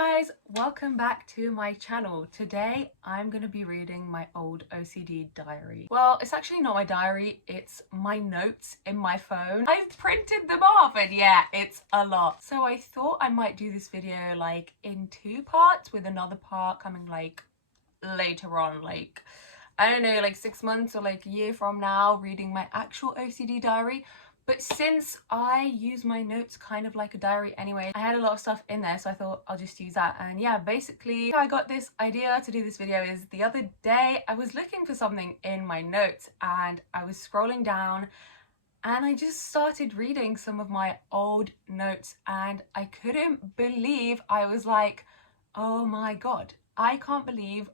guys, welcome back to my channel. Today I'm going to be reading my old OCD diary. Well, it's actually not my diary, it's my notes in my phone. I've printed them off and yeah, it's a lot. So I thought I might do this video like in two parts with another part coming like later on, like I don't know, like 6 months or like a year from now, reading my actual OCD diary. But since I use my notes kind of like a diary anyway, I had a lot of stuff in there, so I thought I'll just use that. And yeah, basically how I got this idea to do this video is the other day I was looking for something in my notes and I was scrolling down and I just started reading some of my old notes and I couldn't believe, I was like, oh my god, I can't believe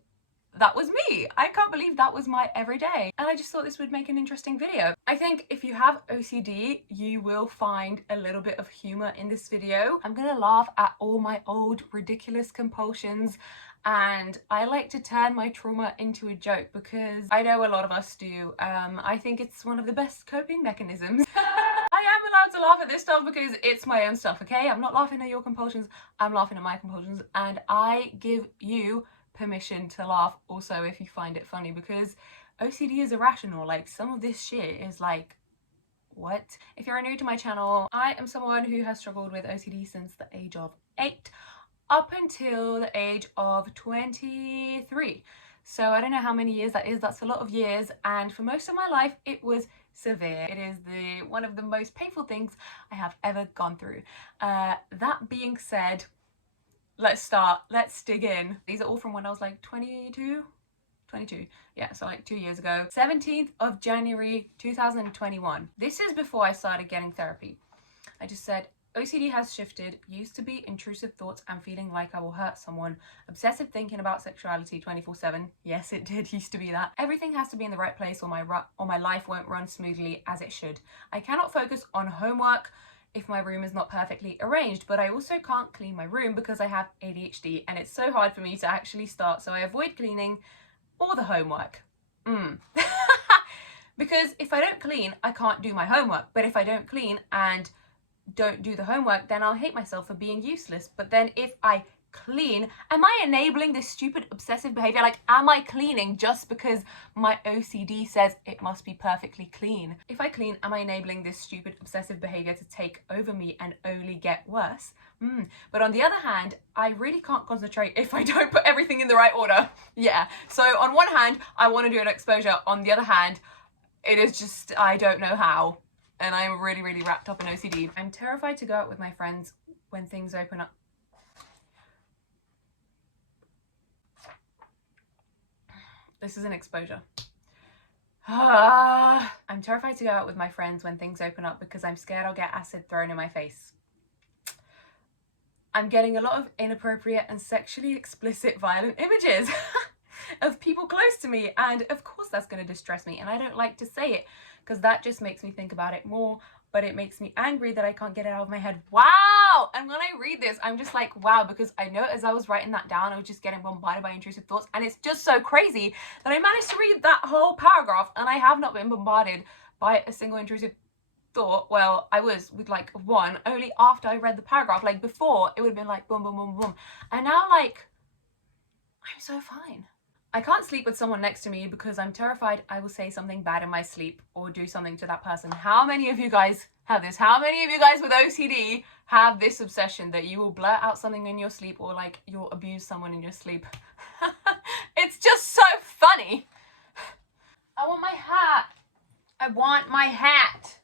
that was me. I can't believe that was my everyday. And I just thought this would make an interesting video. I think if you have OCD, you will find a little bit of humor in this video. I'm gonna laugh at all my old ridiculous compulsions, and I like to turn my trauma into a joke because I know a lot of us do. I think it's one of the best coping mechanisms. I am allowed to laugh at this stuff because it's my own stuff, okay? I'm not laughing at your compulsions, I'm laughing at my compulsions, and I give you permission to laugh also if you find it funny, because OCD is irrational. Like, some of this shit is like, what? If you're new to my channel, I am someone who has struggled with OCD since the age of 8 up until the age of 23. So I don't know how many years that is. That's a lot of years, and for most of my life it was severe. It is one of the most painful things I have ever gone through. That being said, let's dig in. These are all from when I was like 22, yeah, so like 2 years ago. 17th of January 2021. This is before I started getting therapy. I just said, OCD has shifted, used to be intrusive thoughts and feeling like I will hurt someone, obsessive thinking about sexuality 24/7, yes it did used to be that. Everything has to be in the right place or my life won't run smoothly as it should. I cannot focus on homework if my room is not perfectly arranged, but I also can't clean my room because I have ADHD and it's so hard for me to actually start, so I avoid cleaning or the homework. Because if I don't clean, I can't do my homework, but if I don't clean and don't do the homework, then I'll hate myself for being useless. But then if I clean, am I enabling this stupid obsessive behavior? Like, am I cleaning just because my OCD says it must be perfectly clean? If I clean, am I enabling this stupid obsessive behavior to take over me and only get worse? But on the other hand, I really can't concentrate if I don't put everything in the right order. Yeah, so on one hand I want to do an exposure, on the other hand it is just, I don't know how, and I'm really wrapped up in OCD. I'm terrified to go out with my friends when things open up. This is an exposure. I'm terrified to go out with my friends when things open up because I'm scared I'll get acid thrown in my face. I'm getting a lot of inappropriate and sexually explicit violent images of people close to me, and of course that's going to distress me, and I don't like to say it because that just makes me think about it more, but it makes me angry that I can't get it out of my head. Wow! And when I read this, I'm just like, wow, because I know as I was writing that down, I was just getting bombarded by intrusive thoughts, and it's just so crazy that I managed to read that whole paragraph and I have not been bombarded by a single intrusive thought. Well, I was with like one only after I read the paragraph. Like, before it would have been like boom, boom, boom, boom, and now like I'm so fine. I can't sleep with someone next to me because I'm terrified I will say something bad in my sleep or do something to that person. How many of you guys have this? How many of you guys with OCD have this obsession that you will blurt out something in your sleep or like you'll abuse someone in your sleep? It's just so funny. I want my hat. I want my hat.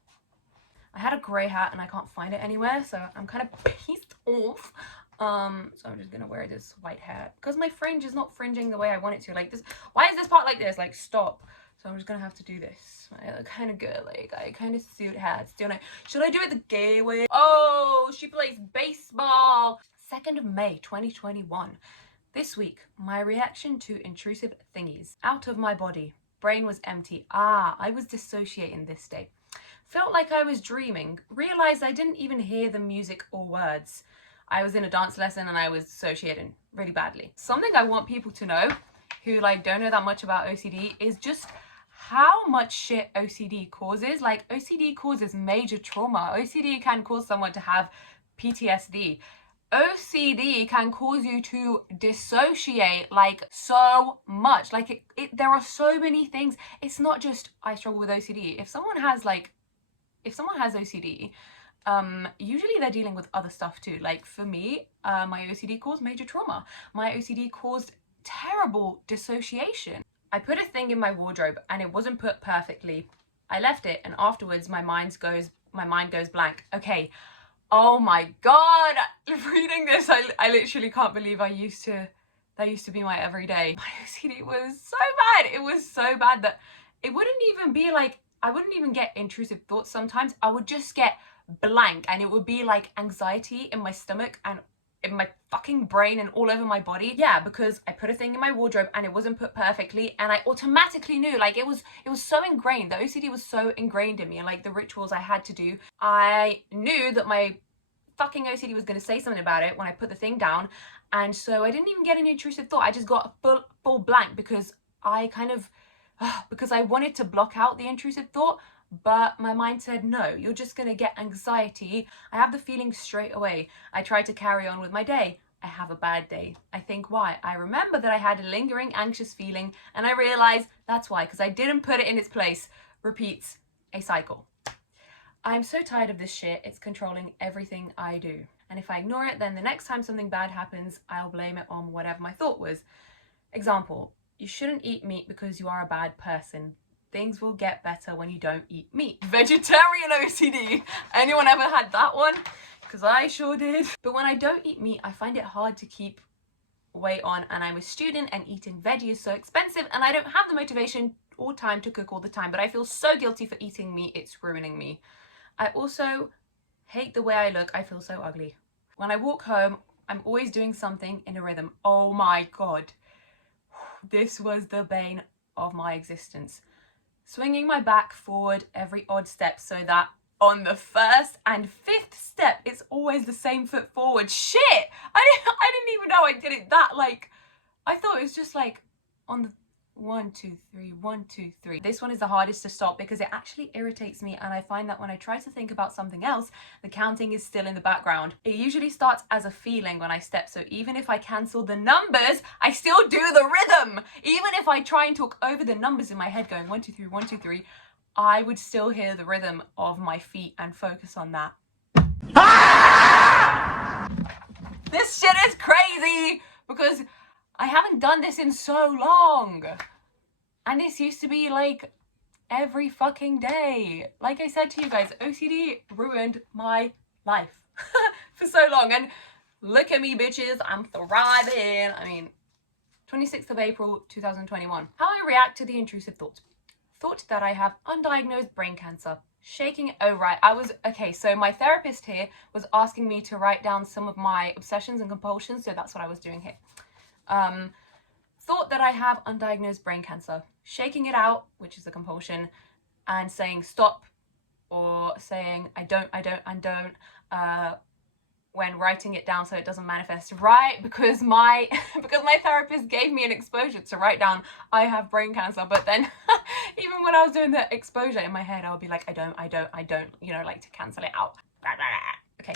I had a grey hat and I can't find it anywhere, so I'm kind of pissed off. So I'm just gonna wear this white hat because my fringe is not fringing the way I want it to. Like this, why is this part like this? Like, stop. So I'm just gonna have to do this. I look kind of good. Like, I kind of suit hats, don't I? Should I do it the gay way? Oh, she plays baseball. 2nd of May 2021. This week, my reaction to intrusive thingies. Out of my body. Brain was empty. I was dissociating this day. Felt like I was dreaming. Realized I didn't even hear the music or words. I was in a dance lesson and I was dissociating really badly. Something I want people to know who like don't know that much about OCD is just how much shit OCD causes. Like, OCD causes major trauma. OCD can cause someone to have PTSD. OCD can cause you to dissociate like so much. Like there are so many things. It's not just I struggle with OCD. If someone has OCD, usually they're dealing with other stuff too. Like for me, my OCD caused major trauma. My OCD caused terrible dissociation. I put a thing in my wardrobe and it wasn't put perfectly. I left it and afterwards my mind goes blank. Okay. Oh my god, reading this, I literally can't believe that used to be my everyday. My OCD was so bad. It was so bad that it wouldn't even be like, I wouldn't even get intrusive thoughts sometimes. I would just get blank and it would be like anxiety in my stomach and in my fucking brain and all over my body. Yeah, because I put a thing in my wardrobe and it wasn't put perfectly and I automatically knew, like it was so ingrained. The OCD was so ingrained in me and like the rituals I had to do. I knew that my fucking OCD was going to say something about it when I put the thing down, and so I didn't even get an intrusive thought. I just got a full blank because I wanted to block out the intrusive thought, but my mind said, no, you're just going to get anxiety. I have the feeling straight away. I tried to carry on with my day. I have a bad day. I think why? I remember that I had a lingering anxious feeling and I realized that's why, because I didn't put it in its place. Repeats a cycle. I'm so tired of this shit. It's controlling everything I do. And if I ignore it, then the next time something bad happens, I'll blame it on whatever my thought was. Example, you shouldn't eat meat because you are a bad person. Things will get better when you don't eat meat. Vegetarian OCD. Anyone ever had that one? Because I sure did. But when I don't eat meat, I find it hard to keep weight on, and I'm a student and eating veggie is so expensive and I don't have the motivation or time to cook all the time, but I feel so guilty for eating meat, it's ruining me. I also hate the way I look. I feel so ugly. When I walk home, I'm always doing something in a rhythm. Oh my god. This was the bane of my existence. Swinging my back forward every odd step so that on the first and fifth step, it's always the same foot forward. Shit! I didn't even know I did it that, like, I thought it was just like on the 1, 2, 3, 1, 2, 3. This one is the hardest to stop because it actually irritates me, and I find that when I try to think about something else, the counting is still in the background. It usually starts as a feeling when I step, so even if I cancel the numbers, I still do the rhythm. Even if I try and talk over the numbers in my head going 1, 2, 3, 1, 2, 3, I would still hear the rhythm of my feet and focus on that. This shit is crazy because I haven't done this in so long. And this used to be like every fucking day. Like I said to you guys, OCD ruined my life for so long. And look at me, bitches, I'm thriving. I mean, 26th of April, 2021. How I react to the intrusive thoughts. Thought that I have undiagnosed brain cancer. Shaking it. Oh, right. Okay, so my therapist here was asking me to write down some of my obsessions and compulsions. So that's what I was doing here. Thought that I have undiagnosed brain cancer. Shaking it out, which is a compulsion, and saying stop, or saying I don't, when writing it down so it doesn't manifest. Right, because my therapist gave me an exposure to write down I have brain cancer, but then even when I was doing the exposure in my head, I would be like, I don't, you know, like to cancel it out. Okay,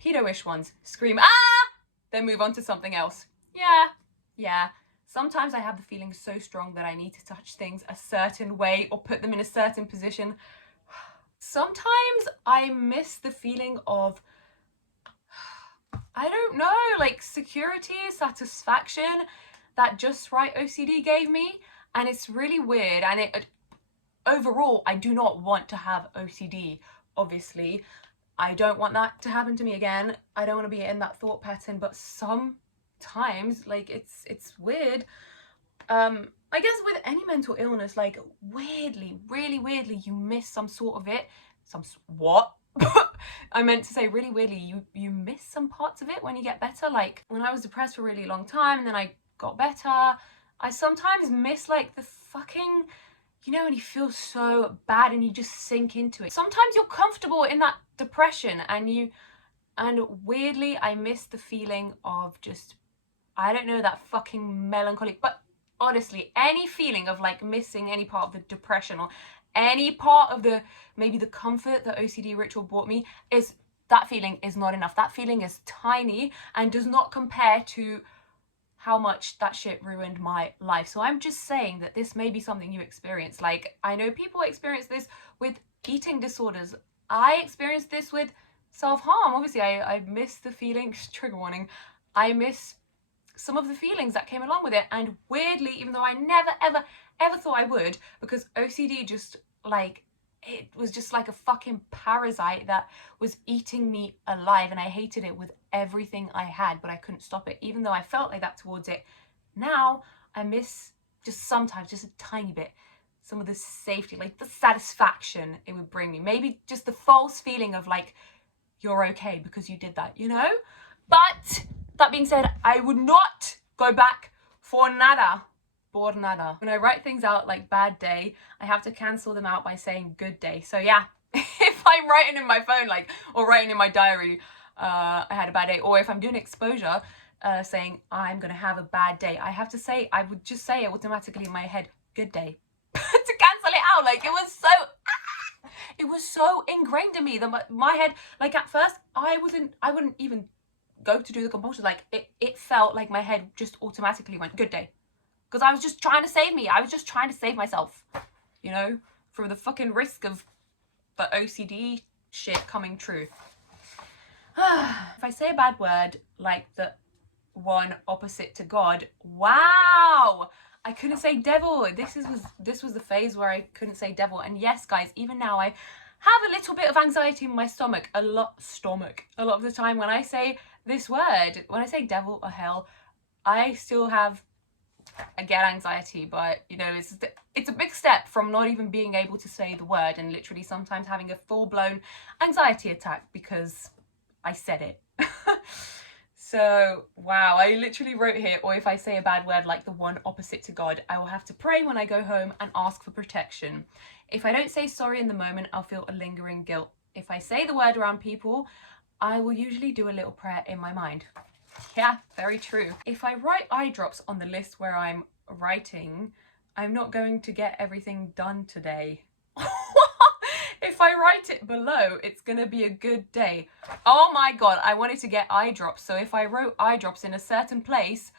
pedo-ish ones. Scream, ah! Then move on to something else. Yeah. Sometimes I have the feeling so strong that I need to touch things a certain way or put them in a certain position. Sometimes I miss the feeling of, I don't know, like security, satisfaction that Just Right OCD gave me. And it's really weird. And overall, I do not want to have OCD, obviously. I don't want that to happen to me again. I don't want to be in that thought pattern, but sometimes, like, it's weird. I guess with any mental illness, like, really weirdly, you miss some sort of it. What? I meant to say really weirdly, you miss some parts of it when you get better. Like, when I was depressed for a really long time, and then I got better, I sometimes miss, like, the fucking, you know, when you feel so bad and you just sink into it. Sometimes you're comfortable in that depression and weirdly, I miss the feeling of just, I don't know, that fucking melancholy, but honestly, any feeling of like missing any part of the depression or any part of maybe the comfort that OCD ritual brought me is that feeling is not enough. That feeling is tiny and does not compare to how much that shit ruined my life. So I'm just saying that this may be something you experience. Like, I know people experience this with eating disorders. I experienced this with self-harm. Obviously, I miss the feelings, trigger warning, I miss some of the feelings that came along with it. And weirdly, even though I never, ever thought I would, because OCD just, like, it was just like a fucking parasite that was eating me alive, and I hated it with everything I had, but I couldn't stop it, even though I felt like that towards it. Now I miss, just sometimes, just a tiny bit, some of the safety, like the satisfaction it would bring me. Maybe just the false feeling of like, you're okay because you did that, you know? But that being said, I would not go back for nada. Por nada. When I write things out like bad day, I have to cancel them out by saying good day. So yeah, if I'm writing in my phone, like, or writing in my diary, I had a bad day, or if I'm doing exposure, saying I'm gonna have a bad day, I have to say, I would just say it automatically in my head, good day, to cancel it out. Like, it was so ingrained in me that my head, like, at first I wouldn't even go to do the compulsion. Like, it felt like my head just automatically went good day, because I was just trying to save me. I was just trying to save myself, you know, from the fucking risk of the OCD shit coming true. If I say a bad word, like the one opposite to God, wow, I couldn't say devil. This was the phase where I couldn't say devil. And yes, guys, even now I have a little bit of anxiety in my stomach, a lot of the time when I say this word. When I say devil or hell, I still have, I get anxiety, but you know, it's a big step from not even being able to say the word and literally sometimes having a full-blown anxiety attack because I said it. So wow, I literally wrote here, or if I say a bad word like the one opposite to God, I will have to pray when I go home and ask for protection. If I don't say sorry in the moment, I'll feel a lingering guilt. If I say the word around people, I will usually do a little prayer in my mind. Yeah, very true. If I write eye drops on the list where I'm writing, I'm not going to get everything done today. If I write it below, it's gonna be a good day. Oh my God, I wanted to get eye drops. So if I wrote eye drops in a certain place,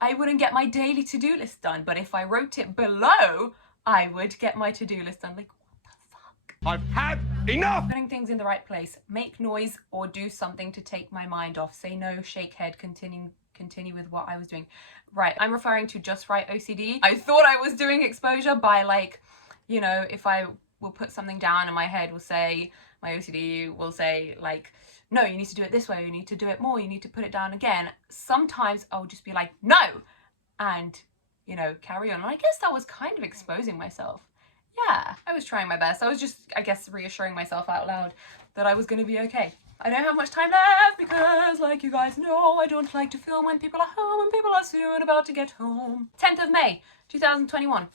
I wouldn't get my daily to-do list done. But if I wrote it below, I would get my to-do list done. Like, what the fuck? I've had enough! Putting things in the right place. Make noise or do something to take my mind off. Say no, shake head, continue with what I was doing. Right, I'm referring to just write OCD. I thought I was doing exposure by, like, you know, if I will put something down and my head will say, my OCD will say, like, no, you need to do it this way, you need to do it more, you need to put it down again. Sometimes I'll just be like, no, and, you know, carry on. And I guess that was kind of exposing myself. Yeah, I was trying my best. I was just, I guess, reassuring myself out loud that I was going to be okay. I don't have much time left because, like you guys know, I don't like to film when people are home and people are soon about to get home. 10th of May, 2021.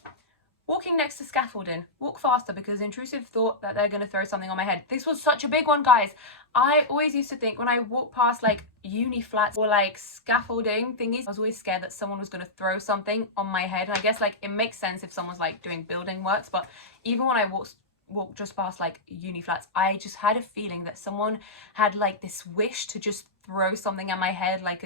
Walking next to scaffolding. Walk faster because Intrusive thought that they're going to throw something on my head. This was such a big one, guys. I always used to think when I walk past like uni flats or like scaffolding thingies, I was always scared that someone was going to throw something on my head. And I guess like it makes sense if someone's like doing building works, but even when I walked just past like uni flats, I just had a feeling that someone had like this wish to just throw something at my head, like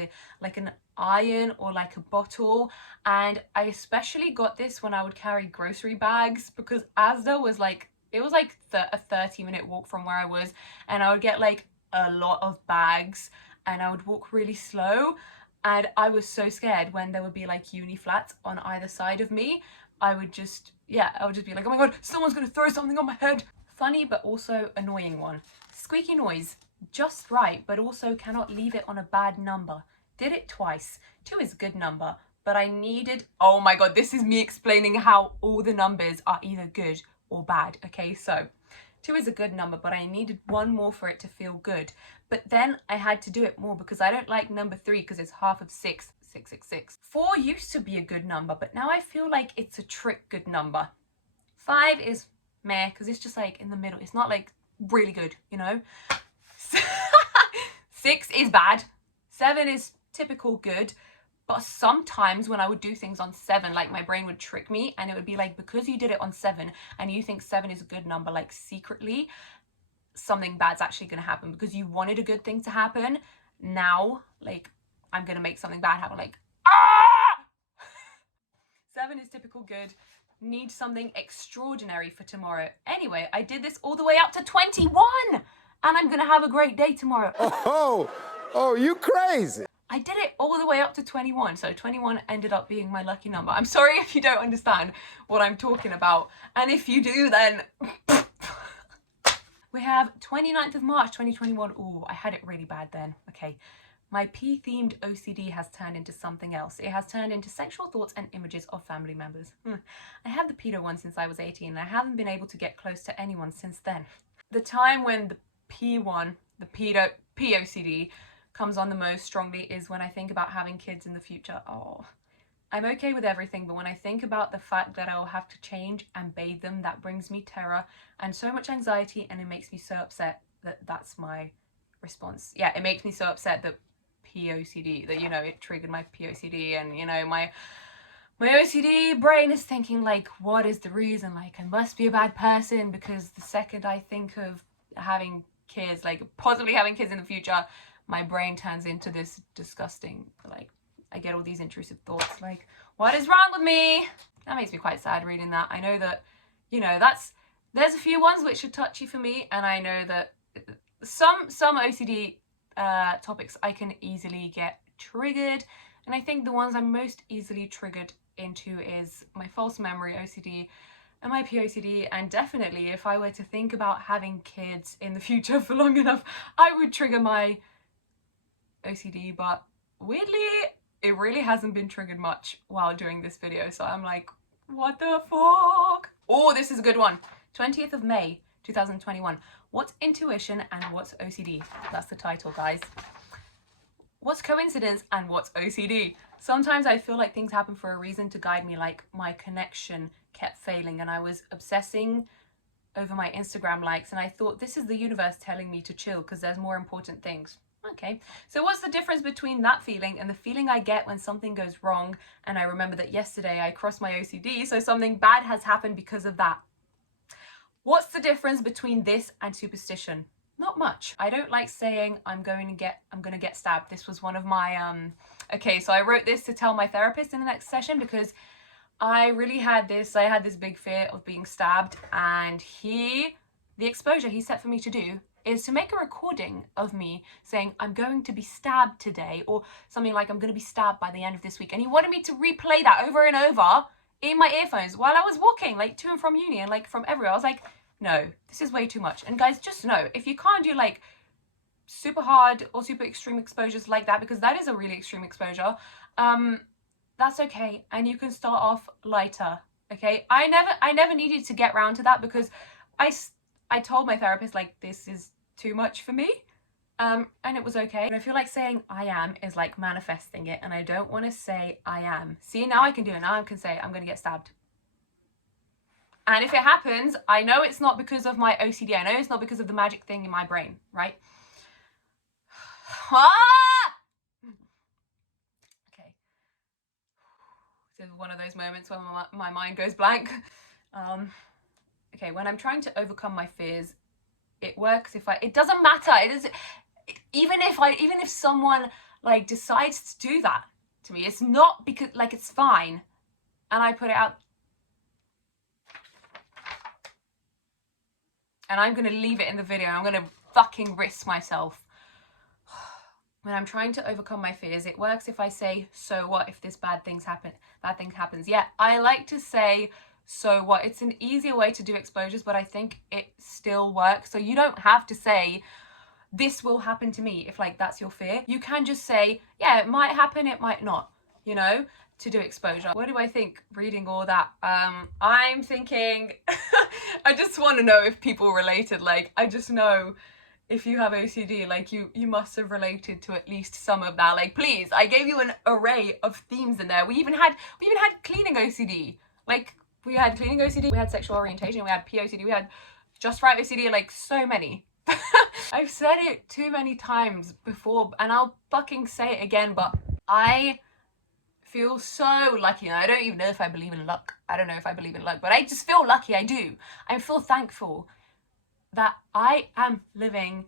an iron or like a bottle. And I especially got this when I would carry grocery bags, because Asda was like, it was like a 30-minute walk from where I was, and I would get like a lot of bags and I would walk really slow, and I was so scared when there would be like uni flats on either side of me. I would just be like, oh my God, someone's gonna throw something on my head. Funny but also annoying one. Squeaky noise, just right, but also cannot leave it on a bad number. Did it twice. 2 is a good number, but I needed, oh my God, this is me explaining how all the numbers are either good or bad. Okay, so 2 is a good number, but I needed 1 more for it to feel good. But then I had to do it more because I don't like number 3 because it's half of 6. 666. 4 used to be a good number, but now I feel like it's a trick good number. 5 is meh because it's just like in the middle. It's not like really good, you know. 6 is bad. 7 is typical good. But sometimes when I would do things on 7, like my brain would trick me and it would be like, because you did it on 7 and you think 7 is a good number, like secretly, something bad's actually going to happen, because you wanted a good thing to happen. Now, like, I'm going to make something bad happen. Like, ah! 7 is typical good. Need something extraordinary for tomorrow. Anyway, I did this all the way up to 21, and I'm going to have a great day tomorrow. Oh, you crazy. I did it all the way up to 21, so 21 ended up being my lucky number. I'm sorry if you don't understand what I'm talking about, and if you do, then we have 29th of March 2021. Ooh, I had it really bad then. Okay, my P-themed OCD has turned into something else. It has turned into sexual thoughts and images of family members. I had the pedo one since I was 18, and I haven't been able to get close to anyone since then. The time when the P1, the POCD, comes on the most strongly is when I think about having kids in the future. Oh, I'm okay with everything, but when I think about the fact that I will have to change and bathe them, that brings me terror and so much anxiety, and it makes me so upset that that's my response. Yeah, it makes me so upset that POCD, that, you know, it triggered my POCD, and, you know, my OCD brain is thinking, like, what is the reason? Like, I must be a bad person, because the second I think of having kids, like possibly having kids in the future, my brain turns into this disgusting, like, I get all these intrusive thoughts, like, what is wrong with me? That makes me quite sad reading that. I know that, you know, there's a few ones which are touchy for me, and I know that some OCD topics I can easily get triggered, and I think the ones I'm most easily triggered into is my false memory OCD and my POCD, and definitely if I were to think about having kids in the future for long enough, I would trigger my OCD, but weirdly, it really hasn't been triggered much while doing this video, so I'm like, what the fuck? Oh, this is a good one. 20th of May 2021. What's intuition and what's OCD? That's the title, guys. What's coincidence and what's OCD? Sometimes I feel like things happen for a reason to guide me, like my connection kept failing and I was obsessing over my Instagram likes, and I thought, this is the universe telling me to chill because there's more important things. Okay, so what's the difference between that feeling and the feeling I get when something goes wrong and I remember that yesterday I crossed my OCD, so something bad has happened because of that? What's the difference between this and superstition? Not much. I don't like saying I'm gonna get stabbed. This was one of my okay, so I wrote this to tell my therapist in the next session because I really had this big fear of being stabbed, and the exposure he set for me to do is to make a recording of me saying I'm going to be stabbed today, or something like I'm going to be stabbed by the end of this week. And he wanted me to replay that over and over in my earphones while I was walking, like, to and from uni and, like, from everywhere. I was like, no, this is way too much. And guys, just know, if you can't do, like, super hard or super extreme exposures like that, because that is a really extreme exposure, that's okay. And you can start off lighter, okay? I never needed to get round to that because I told my therapist, like, this is too much for me, and it was okay. And I feel like saying I am is like manifesting it, and I don't want to say I am. See, now I can do it. Now I can say I'm going to get stabbed. And if it happens, I know it's not because of my OCD. I know it's not because of the magic thing in my brain, right? Okay. This is one of those moments when my mind goes blank. Okay, when I'm trying to overcome my fears, it works it doesn't matter. Even if someone, like, decides to do that to me, it's not because, like, it's fine. And I put it out. And I'm going to leave it in the video. I'm going to fucking risk myself. When I'm trying to overcome my fears, it works if I say, so what if this bad thing happens? Yeah, I like to say, so what? It's an easier way to do exposures, but I think it still works. So you don't have to say, this will happen to me, if, like, that's your fear. You can just say, yeah, it might happen, it might not, you know, to do exposure. What do I think reading all that? I'm thinking, I just want to know if people related. Like, I just know if you have OCD, like, you must have related to at least some of that. Like, please, I gave you an array of themes in there. We even had cleaning OCD. Like, we had cleaning OCD, we had sexual orientation, we had POCD, we had just right OCD, like, so many. I've said it too many times before, and I'll fucking say it again, but I feel so lucky, and I don't even know if I believe in luck. I don't know if I believe in luck, but I just feel lucky. I do. I feel thankful that I am living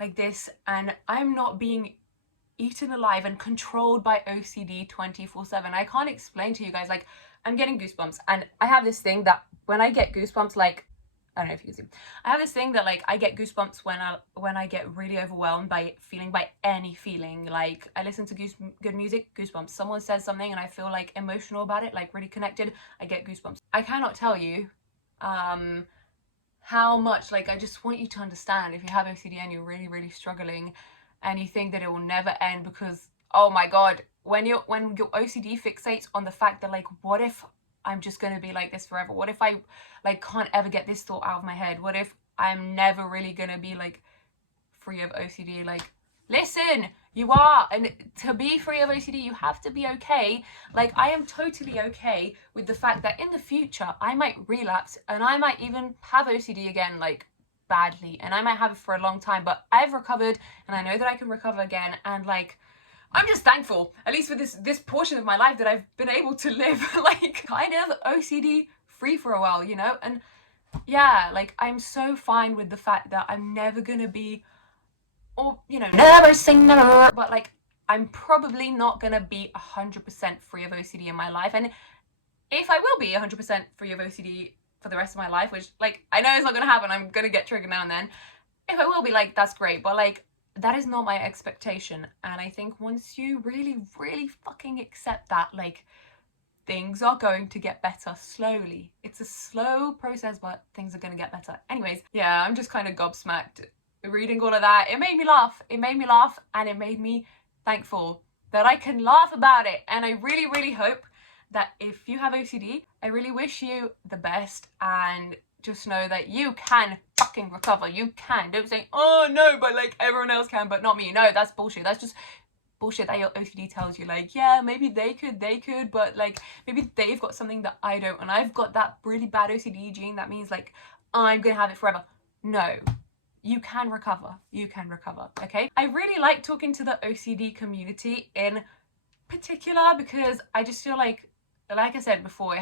like this and I'm not being eaten alive and controlled by OCD 24/7. I can't explain to you guys, like, I'm getting goosebumps, and I have this thing that when I get goosebumps, like, I don't know if you can see, I have this thing that, like, I get goosebumps when I get really overwhelmed by any feeling. Like, I listen to good music, goosebumps. Someone says something and I feel like emotional about it, like really connected, I get goosebumps. I cannot tell you how much, like, I just want you to understand, if you have OCD and you're really struggling and you think that it will never end, because oh my god, when your OCD fixates on the fact that, like, what if I'm just gonna be like this forever? What if I, like, can't ever get this thought out of my head? What if I'm never really gonna be, like, free of OCD? Like, listen, you are, and to be free of OCD, you have to be okay. Like, I am totally okay with the fact that in the future, I might relapse and I might even have OCD again, like, badly, and I might have it for a long time, but I've recovered and I know that I can recover again, and, like, I'm just thankful, at least for this portion of my life, that I've been able to live, like, kind of OCD free for a while, you know? And yeah, like, I'm so fine with the fact that I'm never gonna be, or, you know, never say never, but, like, I'm probably not gonna be 100% free of OCD in my life. And if I will be 100% free of OCD for the rest of my life, which, like, I know it's not gonna happen, I'm gonna get triggered now and then, if I will be, like, that's great, but, like, that is not my expectation. And I think once you really fucking accept that, like, things are going to get better slowly. It's a slow process, but things are gonna get better. Anyways, yeah, I'm just kind of gobsmacked reading all of that. It made me laugh. It made me laugh, and it made me thankful that I can laugh about it. And I really hope that if you have OCD, I really wish you the best, and just know that you can fucking recover. You can. Don't say, oh no, but, like, everyone else can, but not me. No, that's bullshit. That's just bullshit that your OCD tells you. Like, yeah, maybe they could, but, like, maybe they've got something that I don't, and I've got that really bad OCD gene that means, like, I'm gonna have it forever. No. You can recover. You can recover, okay? I really like talking to the OCD community in particular because I just feel like I said before,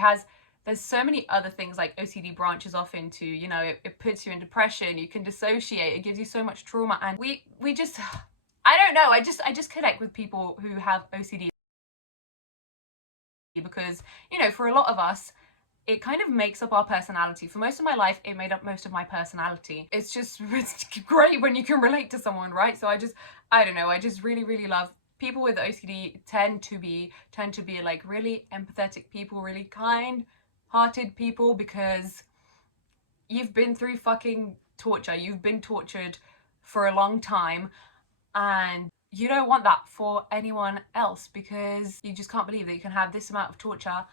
there's so many other things, like, OCD branches off into, you know, it puts you in depression, you can dissociate, it gives you so much trauma, and we just, I don't know, I just connect with people who have OCD because, you know, for a lot of us, it kind of makes up our personality. For most of my life, it made up most of my personality. It's great when you can relate to someone, right? So I don't know, I just really love people with OCD. Tend to be like really empathetic people, really kind-hearted people, because you've been through fucking torture. You've been tortured for a long time, and you don't want that for anyone else, because you just can't believe that you can have this amount of torture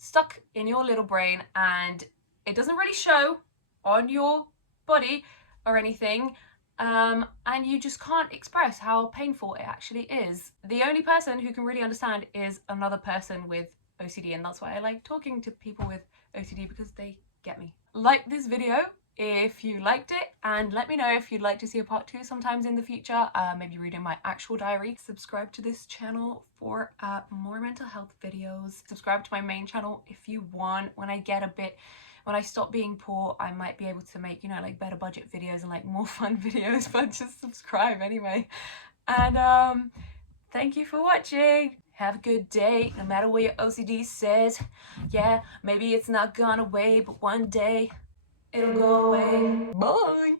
stuck in your little brain and it doesn't really show on your body or anything, and you just can't express how painful it actually is. The only person who can really understand is another person with OCD, and that's why I like talking to people with OCD, because they get me. Like this video if you liked it, and let me know if you'd like to see a part 2 sometimes in the future, maybe reading my actual diary. Subscribe to this channel for more mental health videos. Subscribe to my main channel if you want. When I stop being poor, I might be able to make, you know, like, better budget videos and, like, more fun videos, but just subscribe anyway. And thank you for watching. Have a good day, no matter what your OCD says. Yeah, maybe it's not gone away, but one day it'll go away. Bye.